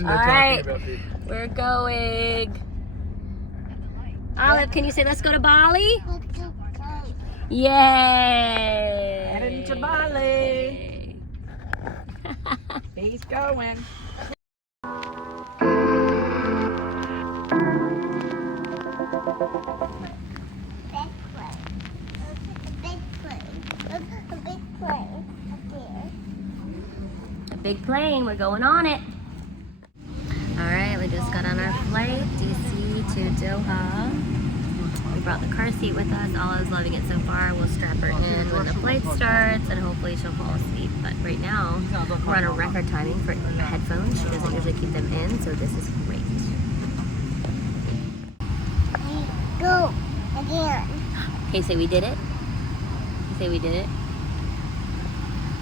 All right, we're going. Olive, can you say let's go to Bali? Yay! Heading to Bali. He's going. A big plane, we're going on it. All right, we just got on our flight, DC to Doha. We brought the car seat with us. Olive's loving it so far. We'll strap her in when the flight starts and hopefully she'll fall asleep. But right now, we're on a record timing for headphones. She doesn't usually keep them in, so this is great. Go again. Okay, say we did it. Say we did it.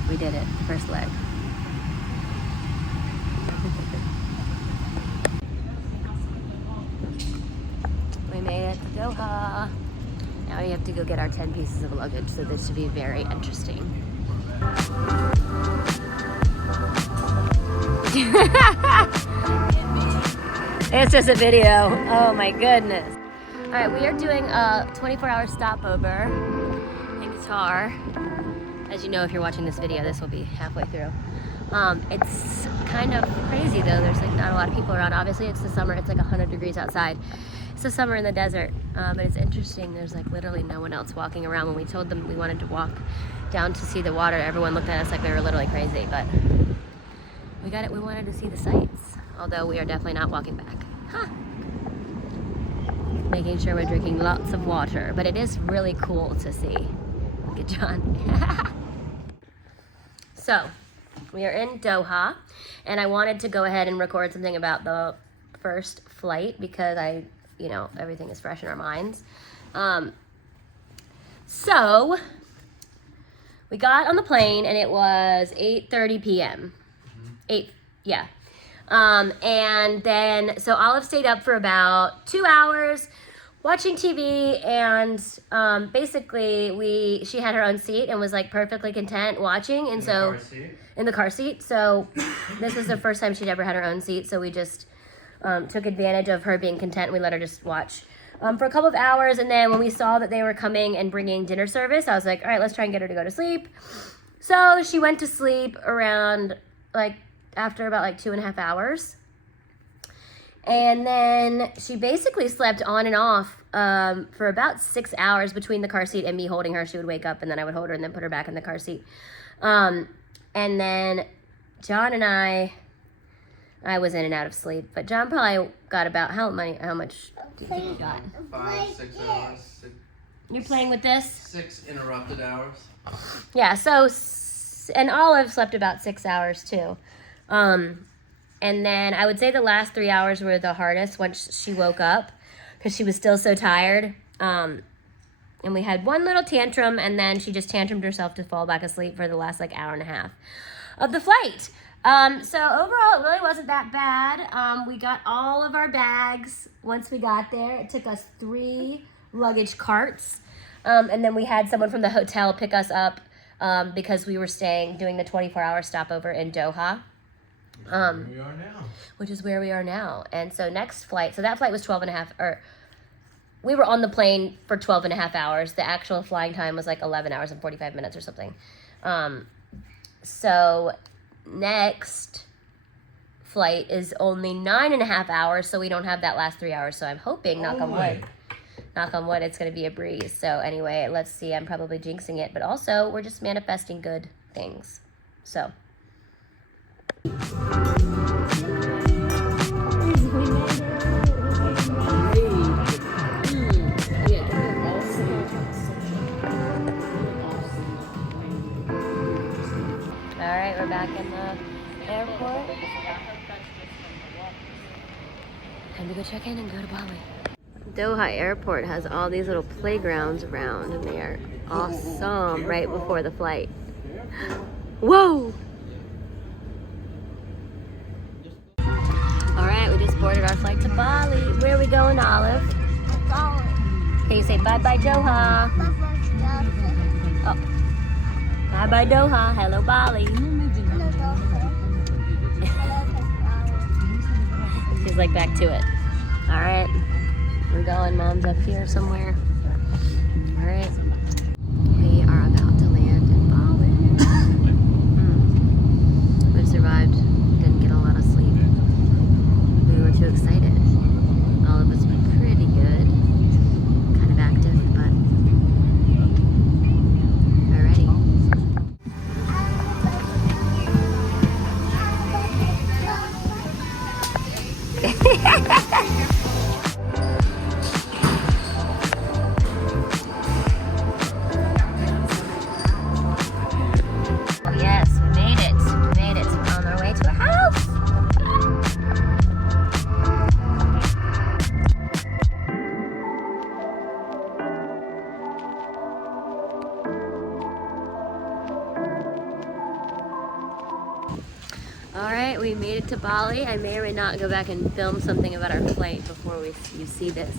We did it, first leg. We made it to Doha. Now we have to go get our 10 pieces of luggage, so this should be very interesting. It's just a video. Oh my goodness. All right, we are doing a 24-hour stopover in Qatar. As you know, if you're watching this video, this will be halfway through. It's kind of crazy though. There's like not a lot of people around. Obviously it's the summer. It's like 100 degrees outside. It's the summer in the desert, but it's interesting. There's like literally no one else walking around. When we told them we wanted to walk down to see the water, everyone looked at us like we were literally crazy, but we got it. We wanted to see the sights, although we are definitely not walking back. Huh. Making sure we're drinking lots of water, but it is really cool to see. Look at John. So, we are in Doha, and I wanted to go ahead and record something about the first flight because everything is fresh in our minds. So, we got on the plane, and it was 8:30 p.m. And then, so Olive stayed up for about 2 hours watching TV, and basically she had her own seat and was like perfectly content watching, and so in the car seat. So this was the first time she'd ever had her own seat, so we just took advantage of her being content. We let her just watch for a couple of hours, and then when we saw that they were coming and bringing dinner service, I was like, all right, let's try and get her to go to sleep. So she went to sleep around after about 2.5 hours. And then she basically slept on and off for about 6 hours between the car seat and me holding her. She would wake up and then I would hold her and then put her back in the car seat. And then John and I was in and out of sleep, but John probably got about how much do you think he got? 5, 6 hours. You're playing with this? 6 interrupted hours. Yeah, so, and Olive slept about 6 hours too. And then I would say the last 3 hours were the hardest once she woke up because she was still so tired. And we had one little tantrum, and then she just tantrumed herself to fall back asleep for the last hour and a half of the flight. So overall, it really wasn't that bad. We got all of our bags once we got there. It took us 3 luggage carts. And then we had someone from the hotel pick us up because we were doing the 24-hour stopover in Doha. Which is where we are now. And so next flight, so that flight was 12.5, or we were on the plane for 12.5 hours. The actual flying time was 11 hours and 45 minutes or something. So next flight is only 9.5 hours, so we don't have that last 3 hours. So I'm hoping, knock on wood, it's going to be a breeze. So anyway, let's see. I'm probably jinxing it, but also we're just manifesting good things. So. Alright, we're back in the airport. Time to go check in and go to Bali. Doha Airport has all these little playgrounds around, and they are awesome right before the flight. Whoa! Alright, we just boarded our flight to Bali. Where are we going, Olive? Bali. Can you say bye-bye Doha? Oh. Bye-bye Doha. Hello Bali. She's like back to it. All right, we're going. Mom's up here somewhere. All right, we are about to land in Bali. We've survived. Didn't get a lot of sleep. We were too excited. All of us were pretty good. Kind of active, but we're ready. Oh yes, we made it. We made it. On our way to our house. All right, we made it to Bali. I may or may not go back and film something about our flight before you see this.